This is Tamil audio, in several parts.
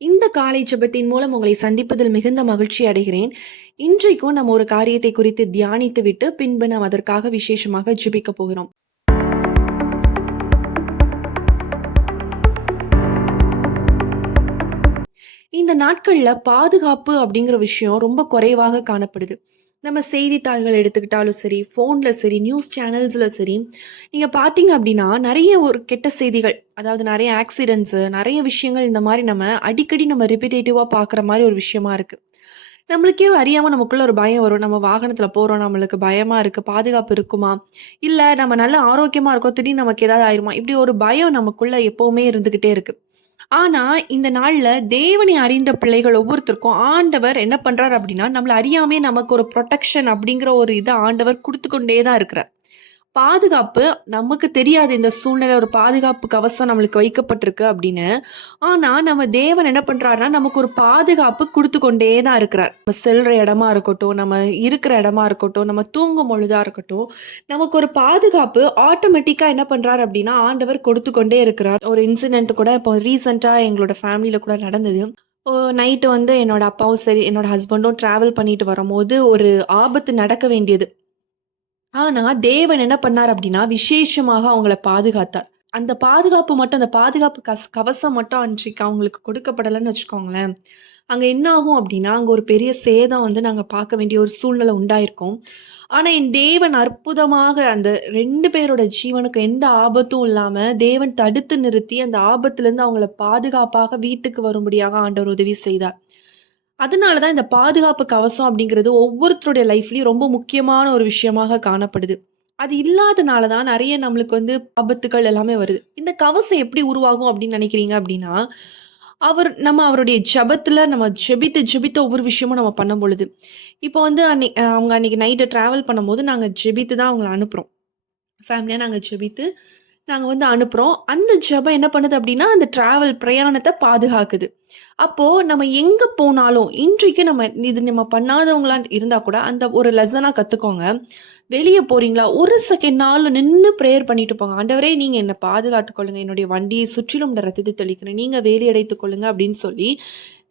இந்த காலை ஜெபத்தின் மூலம் உங்களை சந்திப்பதில் மிகுந்த மகிழ்ச்சி அடைகிறேன். இன்றைக்கும் நம்ம ஒரு காரியத்தை குறித்து தியானித்து விட்டு பின்பு நாம் அதற்காக விசேஷமாக ஜெபிக்க போகிறோம். இந்த நாட்கள்ல பாதுகாப்பு அப்படிங்கிற விஷயம் ரொம்ப குறைவாக காணப்படுது. நம்ம செய்தித்தாள்கள் எடுத்துக்கிட்டாலும் சரி, ஃபோன்ல சரி, நியூஸ் சேனல்ஸ்ல சரி, நீங்க பார்த்தீங்க அப்படின்னா நெறைய ஒரு கெட்ட செய்திகள், அதாவது நெறைய ஆக்சிடென்ட்ஸு, நெறைய விஷயங்கள் இந்த மாரி நம்ம அடிக்கடி நம்ம ரிப்பிட்டேட்டிவா பார்க்குற மாரி ஒரு விஷயமா இருக்கு. நம்மளுக்கே அறியாம நமக்குள்ள ஒரு பயம் வரும். நம்ம வாகனத்துல போறோம், நம்மளுக்கு பயமா இருக்கு, பாதுகாப்பு இருக்குமா? இல்ல நம்ம நல்ல ஆரோக்கியமா இருக்கோம், திடீர்னு நமக்கு ஏதாவது ஆயிருமா? இப்படி ஒரு பயம் நமக்குள்ள எப்பவுமே இருந்துகிட்டே இருக்கு. ஆனா, இந்த நாள்ல தேவனை அறிந்த பிள்ளைகள் ஒவ்வொருத்தருக்கும் ஆண்டவர் என்ன பண்றாரு அப்டின்னா, நம்மள அறியாமயே நமக்கு ஒரு புரொடெக்ஷன் அப்டிங்கிற ஒரு இத ஆண்டவர் குடுத்து கொண்டே தான் இருக்கிறார். பாதுகாப்பு நமக்கு தெரியாது இந்த சூழ்நிலை ஒரு பாதுகாப்பு கவசம் நம்மளுக்கு வைக்கப்பட்டிருக்கு அப்படின்னு. ஆனா, நம்ம தேவன் என்ன பண்றாருன்னா, நமக்கு ஒரு பாதுகாப்பு குடுத்து கொண்டே தான் இருக்கிறார். நம்ம செல்ற இடமா இருக்கட்டும், நம்ம இருக்கிற இடமா இருக்கட்டும், நம்ம தூங்கும் பொழுதா இருக்கட்டும், நமக்கு ஒரு பாதுகாப்பு ஆட்டோமேட்டிக்கா என்ன பண்றாரு அப்படின்னா, ஆண்டவர் கொடுத்து கொண்டே இருக்கிறார். ஒரு இன்சிடென்ட் கூட இப்போ ரீசென்ட்டா எங்களோட ஃபேமிலில கூட நடந்தது. நைட்டு வந்து என்னோட அப்பாவும் சரி, என்னோட ஹஸ்பண்டும் டிராவல் பண்ணிட்டு வரும்போது ஒரு ஆபத்து நடக்க வேண்டியது. ஆனா, தேவன் என்ன பண்ணார் அப்டின்னா, விசேஷமாக அவங்கள பாதுகாத்தார். அந்த பாதுகாப்பு மட்டும் அந்த பாதுகாப்பு கவசம் மட்டும் அன்றைக்கு அவங்களுக்கு கொடுக்கப்படலன்னு வச்சுக்கோங்களேன். அங்க என்ன ஆகும் அப்டின்னா, அங்க ஒரு பெரிய சேதம் வந்து நாங்க பார்க்க வேண்டிய ஒரு சூழ்நிலை உண்டாயிருக்கும். ஆனா, என் தேவன் அற்புதமாக அந்த 2 பேரோட ஜீவனுக்கு எந்த ஆபத்தும் இல்லாம, தேவன் தடுத்து நிறுத்தி அந்த ஆபத்திலிருந்து அவங்கள பாதுகாப்பாக வீட்டுக்கு வரும்படியாக ஆண்டவர் உதவி செய்தார். அதனால தான் இந்த பாதுகாப்பு கவசம் அப்படிங்கிறது ஒவ்வொருத்தருடைய லைஃப்லயும் ரொம்ப முக்கியமான ஒரு விஷயமாக காணப்படுது. அது இல்லாதனால தான் நெறைய நம்மளுக்கு வந்து ஆபத்துக்கள் எல்லாமே வருது. இந்த கவசம் எப்படி உருவாகும் அப்படின்னு நினைக்கிறீங்க அப்படின்னா, நம்ம அவருடைய ஜெபத்துல நம்ம ஜெபித்து ஜெபித்து ஒவ்வொரு விஷயமும் நம்ம பண்ணும்பொழுது, இப்போ வந்து அவங்க அன்னைக்கு நைட்டு டிராவல் பண்ணும்போது நாங்க ஜெபித்து தான் அவங்கள அனுப்புறோம். ஃபேமிலியா நாங்க ஜெபித்து, நாங்க வந்து அனுப்புறோம். அந்த ஜெபம் என்ன பண்ணுது அப்டின்னா, அந்த பிரயாணத்த பாதுகாக்குது. அப்போ நம்ம எங்க போனாலும், இன்றைக்கு இது நம்ம பண்ணாதவங்களா இருந்தா கூட, அந்த ஒரு லெசனா கத்துக்கோங்க. வெளிய போறீங்களா, ஒரு செகண்ட்னாலும் நின்னு பிரேயர் பண்ணிட்டு போங்க. ஆண்டவரே நீங்க என்ன பாதுகாத்துக் கொள்ளுங்க. என்னுடைய வண்டியை சுற்றிலும் இந்த ரத்தத்தை தெளிக்கிறேன். நீங்க வேலி அடைத்துக் கொள்ளுங்க அப்டின்னு சொல்லி,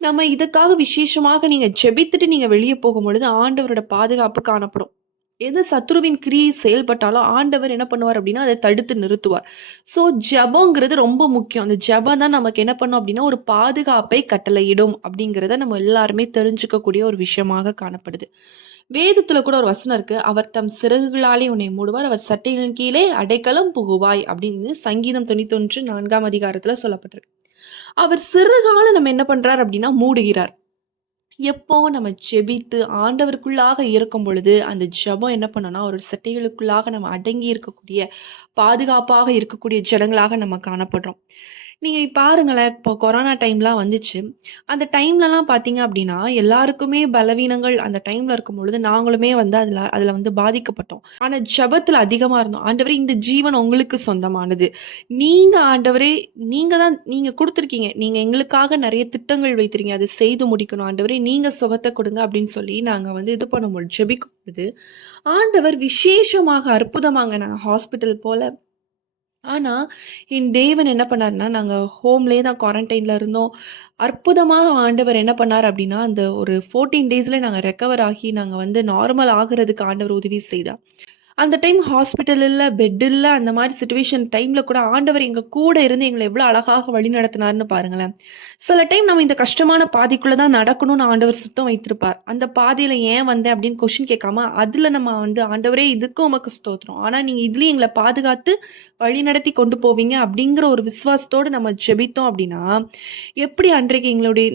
நம்ம இதுக்காக விசேஷமாக நீங்க ஜெபித்துட்டு நீங்க வெளிய போகும்பொழுது, ஆண்டவரோட பாதுகாப்பு காணப்படும். எது சத்துருவின் கிரியை செயல்பட்டாலும் ஆண்டவர் என்ன பண்ணுவார் அப்படின்னா, அதை தடுத்து நிறுத்துவார். ஸோ ஜெபங்கிறது ரொம்ப முக்கியம். அந்த ஜெபம் தான் நமக்கு என்ன பண்ணும் அப்படின்னா, ஒரு பாதுகாப்பை கட்டளையிடும் அப்படிங்கிறத நம்ம எல்லாருமே தெரிஞ்சுக்கக்கூடிய ஒரு விஷயமாக காணப்படுது. வேதத்துல கூட ஒரு வசனம் இருக்கு. அவர் தம் சிறகுகளாலே உன்னை மூடுவார். அவர் சட்டைகளின் கீழே அடைக்கலம் புகுவாய் அப்படின்னு சங்கீதம் 91 4ஆம் அதிகாரத்துல சொல்லப்பட்டிருக்கு. அவர் சிறகால நம்ம என்ன பண்றார் அப்படின்னா மூடுகிறார். எப்போ நம்ம ஜெபித்து ஆண்டவருக்குள்ளாக இருக்கும் பொழுது, அந்த ஜெபம் என்ன பண்ணும்னா, ஒரு சட்டைகளுக்குள்ளாக நம்ம அடங்கி இருக்கக்கூடிய, பாதுகாப்பாக இருக்கக்கூடிய ஜனங்களாக நம்ம காணப்படுறோம். நீங்க பாருங்களேன், இப்போ கொரோனா டைம்லாம் வந்துச்சு. அந்த டைம்லலாம் பார்த்தீங்க அப்டின்னா, எல்லாருக்குமே பலவீனங்கள் அந்த டைம்ல இருக்கும்பொழுது, நாங்களுமே வந்து அதுல வந்து பாதிக்கப்பட்டோம். ஆனா ஜெபத்துல அதிகமா இருந்தோம். ஆண்டவரே இந்த ஜீவன் உங்களுக்கு சொந்தமானது. நீங்க ஆண்டவரே நீங்க குடுத்துருக்கீங்க. நீங்க எங்களுக்காக நெறைய திட்டங்கள் வைத்திருக்கீங்க. அத செய்து முடிக்கணும் ஆண்டவரே. நீங்க சுகத்த குடுங்க அப்டின்னு சொல்லி நாங்க வந்து இது பண்ணும்பொழுது ஜெபிக்கும் பொழுது, ஆண்டவர் விசேஷமாக அற்புதமாங்க நாங்க ஹாஸ்பிட்டல் போல. ஆனா, என் தேவன் என்ன பண்ணாருன்னா, நாங்க ஹோம்லயே தான் குவாரண்டைன்ல இருந்தோம். அற்புதமாக ஆண்டவர் என்ன பண்ணாரு அப்டின்னா, அந்த ஒரு 14 டேஸ்ல நாங்க ரெக்கவர் ஆகி நாங்க வந்து நார்மல் ஆகுறதுக்கு ஆண்டவர் உதவி செய்தார். அந்த டைம் ஹாஸ்பிட்டல் இல்ல, பெட் இல்ல. அந்த மாரி சிச்சுவேஷன் டைம்ல கூட ஆண்டவர் எங்க கூட இருந்து எங்கள எவ்வளோ அழகாக வழிநடத்தினார்ன்னு பாருங்களேன். சில டைம் நம்ம இந்த கஷ்டமான பாதைக்குள்ள தான் நடக்கணும்னு ஆண்டவர் சித்தம் வைத்திருப்பார். அந்த பாதையில ஏன் வந்தேன் அப்படின்னு கொஸ்டின் கேட்காம, அதுல நம்ம வந்து ஆண்டவரே இதுக்கு உமக்கு ஸ்தோத்திரம். ஆனா நீங்க இதுலயும் எங்கள பாதுகாத்து வழிநடத்தி கொண்டு போவீங்க அப்படிங்கிற ஒரு விசுவாசத்தோட நம்ம ஜெபித்தோம் அப்படின்னா, எப்படி அன்றைக்கு எங்களுடைய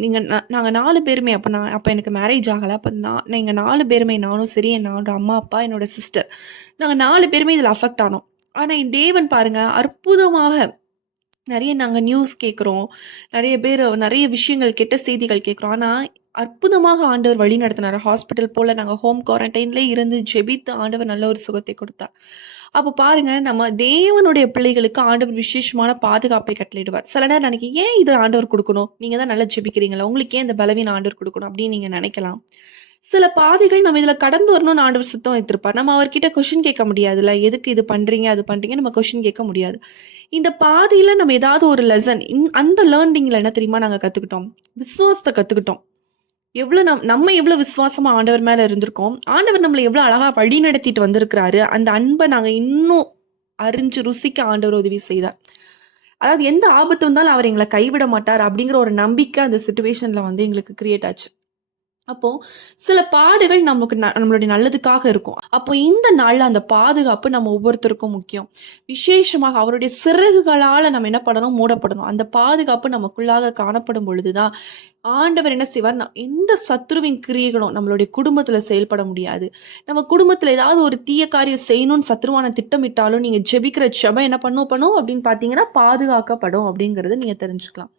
நாங்க 4 பேருமே அப்ப எனக்கு மேரேஜ் ஆகல. அப்ப எங்க 4 பேருமே நானும் சரி, என்னோட அம்மா, அப்பா, என்னோட சிஸ்டர். நாங்க 4 பேருமே இதுல அஃபெக்ட் ஆனோம். ஆனா என் தேவன் பாருங்க, அற்புதமாக நெறைய நாங்க நியூஸ் கேட்கிறோம். நெறைய விஷயங்கள், கெட்ட செய்திகள் கேட்கிறோம். ஆனா, அற்புதமாக ஆண்டவர் வழி நடத்தினாரு. ஹாஸ்பிட்டல் போல நாங்க ஹோம் குவாரண்டைன்லயே இருந்து ஜெபித்து ஆண்டவர் நல்ல ஒரு சுகத்தை கொடுத்தார். அப்ப பாருங்க, நம்ம தேவனுடைய பிள்ளைகளுக்கு ஆண்டவர் விசேஷமான பாதுகாப்பை கட்டளையிடுவார். சில நேரம் நினைக்க ஏன் இது ஆண்டவர் குடுக்கணும்? நீங்க தான் நல்லா ஜெபிக்கிறீங்கல்ல. உங்களுக்கு ஏன் இந்த பலவீனம் ஆண்டவர் குடுக்கணும்? அப்படின்னு நீங்க நினைக்கலாம். சில பாதைகள் நம்ம இதுல கடந்து வரணும்னு ஆண்டவர் சித்தம் வைத்திருப்பார். நம்ம அவர்கிட்ட கொஸ்டின் கேட்க முடியாதுல்ல. எதுக்கு இது பண்றீங்க? அது பண்றீங்க நம்ம கொஸ்டின் கேட்க முடியாது. இந்த பாதையில நம்ம ஏதாவது ஒரு லெசன் அந்த லேர்னிங்ல என்ன தெரியுமா நாங்க கத்துக்கிட்டோம்? விசுவாசத்த கத்துக்கிட்டோம். நம்ம எவ்வளோ விசுவாசமா ஆண்டவர் மேல இருந்திருக்கோம். ஆண்டவர் நம்மள எவ்வளோ அழகா வழி நடத்திட்டு வந்திருக்கிறாரு. அந்த அன்ப நாங்க இன்னும் அறிஞ்சு ருசிக்க ஆண்டவர் உதவி செய்தார். அதாவது எந்த ஆபத்து வந்தாலும் அவர் எங்கள கைவிட மாட்டார் அப்படிங்கிற ஒரு நம்பிக்கை அந்த சிச்சுவேஷன்ல வந்து எங்களுக்கு கிரியேட் ஆச்சு. அப்போ சில பாடுகள் நமக்கு நம்மளுடைய நல்லதுக்காக இருக்கும். அப்போ இந்த நாள்ல அந்த பாதுகாப்பு நம்ம ஒவ்வொருத்தருக்கும் முக்கியம். விசேஷமாக அவருடைய சிறகுகளால நம்ம என்ன பண்ணணும்? மூடப்படணும். அந்த பாதுகாப்பு நமக்குள்ளாக காணப்படும் பொழுது தான், ஆண்டவர் என்ன செய்வார்? எந்த சத்துருவின் கிரியைகளும் நம்மளுடைய குடும்பத்தில செயல்பட முடியாது. நம்ம குடும்பத்தில ஏதாவது ஒரு தீய காரியம் செய்யணும்னு சத்துருவான திட்டமிட்டாலும், நீங்க ஜெபிக்கிற ஜெபம் என்ன பண்ணும் அப்படின்னு பார்த்தீங்கன்னா, பாதுகாக்கப்படும் அப்படிங்கிறத நீங்க தெரிஞ்சுக்கலாம்.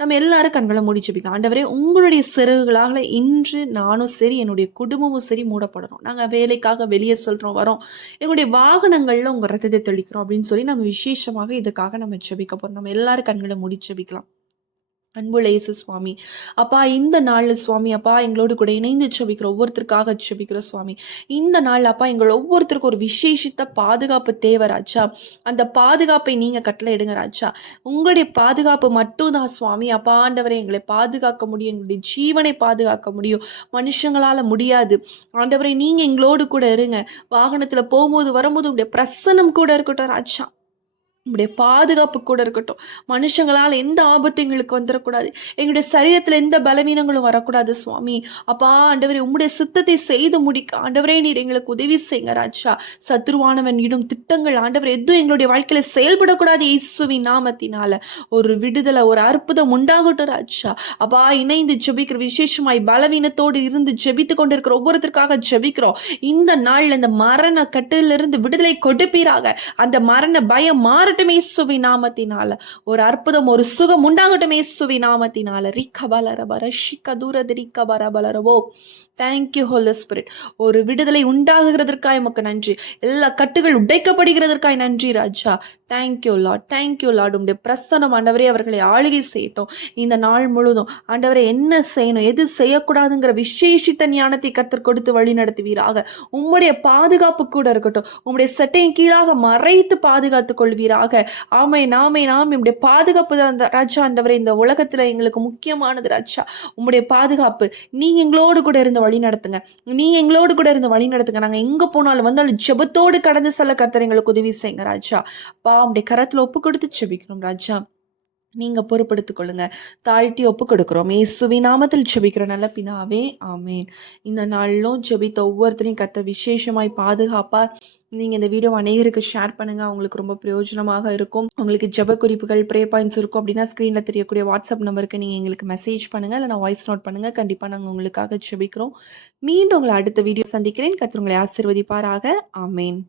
நம்ம எல்லாரும் கண்கள மூடி ஜெபிக்கலாம். ஆண்டவரே, உங்களுடைய சிறகுகளால இன்று நானும் சரி, என்னுடைய குடும்பமும் சரி மூடப்படணும். நாங்க வேலைக்காக வெளிய செல்றோம், வரோம். எங்களுடைய வாகனங்கள்ல உங்க ரத்தத்த தெளிக்கிறோம் அப்படின்னு சொல்லி நம்ம விசேஷமாக இதுக்காக நம்ம ஜெபிக்க போறோம். நம்ம எல்லாரும் கண்கள மூடி ஜெபிக்கலாம். அன்புள்ள இயேசு சுவாமி, அப்பா இந்த நாள்ல சுவாமி, அப்பா எங்களோடு கூட இணைந்து ஜெபிக்கிறோம். ஒவ்வொருத்தருக்காக ஜெபிக்கிறோம் சுவாமி. இந்த நாள்ல அப்பா எங்கள் ஒவ்வொருத்தருக்கும் ஒரு விசேஷித்த பாதுகாப்பு தேவை ராஜா. அந்த பாதுகாப்பை நீங்க கட்டளையிடுங்க ராஜா. உங்களுடைய பாதுகாப்பு மட்டும் தான் சுவாமி. அப்பா ஆண்டவரே, எங்களை பாதுகாக்க முடியும். எங்களுடைய ஜீவனை பாதுகாக்க முடியும். மனுஷங்களால முடியாது. ஆண்டவரே, நீங்க எங்களோடு கூட இருங்க. வாகனத்துல போம்போது, வரும்போது உங்களுடைய பிரசன்னம் கூட இருக்கட்டும் ராஜா. உம்முடைய பாதுகாப்பு கூட இருக்கட்டும். மனுஷங்களால எந்த ஆபத்தும் எங்களுக்கு வந்துரக்கூடாது. எங்களுடைய சரீரத்தில எந்த பலவீனங்களும் வரக்கூடாது சுவாமி. அப்பா ஆண்டவரே, உம்முடைய சித்தத்தை செய்து முடிக்க ஆண்டவரே நீர் எங்களுக்கு உதவி செய்யுங்க ராஜா. சத்துருவானவன் இடும் திட்டங்கள் ஆண்டவரே எதுவும் எங்களுடைய வாழ்க்கையில செயல்படக்கூடாது இயேசுவின் நாமத்தினால. ஒரு விடுதலை, ஒரு அற்புதம் உண்டாகட்டும் ராஜா. அப்பா இணைந்து ஜெபிக்கிற விசேஷமாய் பலவீனத்தோடு இருந்து ஜெபித்துக் கொண்டிருக்கிற ஒவ்வொருத்தருக்காக ஜெபிக்கிறோம். இந்த நாள்ல இந்த மரண கட்டிலிருந்து விடுதலை கொடுப்பீராக. அந்த மரண பயம் மாறட்டும் இயேசுவின் நாமத்தினால. ஒரு அற்புதம், ஒரு சுகம் உண்டாகட்டும் இயேசுவின் நாமத்தினால. ரிக்கபலரபர ஷிக்கதுரதி ரிக்கபரபலரவோ. Thank you holy spirit. ஒரு விடுதலை உண்டாகுகிறதற்காய் உமக்கு நன்றி. எல்லா கட்டுகள் உடைக்கப்படுகிறதற்காய் நன்றி ராஜா. Thank you Lord, thank you Lord. உம்முடைய பிரசன்னம் ஆண்டவரே அவர்களை ஆளுகை செய்யட்டும். இந்த நாள் முழுதும் ஆண்டவரே என்ன செய்யணும், எது செய்யக்கூடாதுங்கிற விசேஷித்த ஞானத்தை கர்த்தர் கொடுத்து வழி நடத்துவீராக. உம்முடைய பாதுகாப்பு கூட இருக்கட்டும். உம்முடைய சட்டையின் கீழாக மறைத்து பாதுகாத்துக் கொள்வீராக. ஆமென், ஆமென், ஆமென். உம்முடைய பாதுகாப்பு தான் ராஜா ஆண்டவரே இந்த உலகத்துல எங்களுக்கு முக்கியமானது ராஜா. உம்முடைய பாதுகாப்பு. நீங்க எங்களோடு கூட இருந்து வழி நடத்துங்க. நீங்க எங்களோடு கூட இருந்து வழி நடத்துங்க. நாங்க எங்க போனாலும் வந்தாலும் ஜெபத்தோடு கடந்து செல்ல கர்த்தர் எங்களுக்கு உதவி செய்யுங்க ராஜா. உம்முடைய கரத்துல ஒப்பு கொடுத்து ஜெபிக்கிறோம் ராஜா. நீங்க பொறுப்படுத்திக் கொள்ளுங்க. தாழ்த்தி ஒப்பு கொடுக்கிறோம். இயேசுவின் நாமத்தில் ஜெபிக்கிறோம் நல்ல பிதாவே, ஆமென். இந்த நாளிலும் ஜெபித்த ஒவ்வொருத்தரையும் கர்த்தர் விசேஷமாய் பாதுகாப்பார். நீங்க இந்த வீடியோ அநேகருக்கு ஷேர் பண்ணுங்க. அவங்களுக்கு ரொம்ப பிரயோஜனமாக இருக்கும். உங்களுக்கு ஜெப குறிப்புகள், பிரேயர் பாயிண்ட்ஸ் இருக்கும் அப்படின்னா ஸ்க்ரீன்ல தெரியக்கூடிய வாட்ஸ்அப் நம்பருக்கு நீங்க எங்களுக்கு மெசேஜ் பண்ணுங்க. இல்லைனா வாய்ஸ் நோட் பண்ணுங்க. கண்டிப்பா நாங்க உங்களுக்காக ஜெபிக்கிறோம். மீண்டும் உங்களை அடுத்த வீடியோ சந்திக்கிறேன். கர்த்தர் உங்களை ஆசீர்வதிப்பாராக. ஆமென்.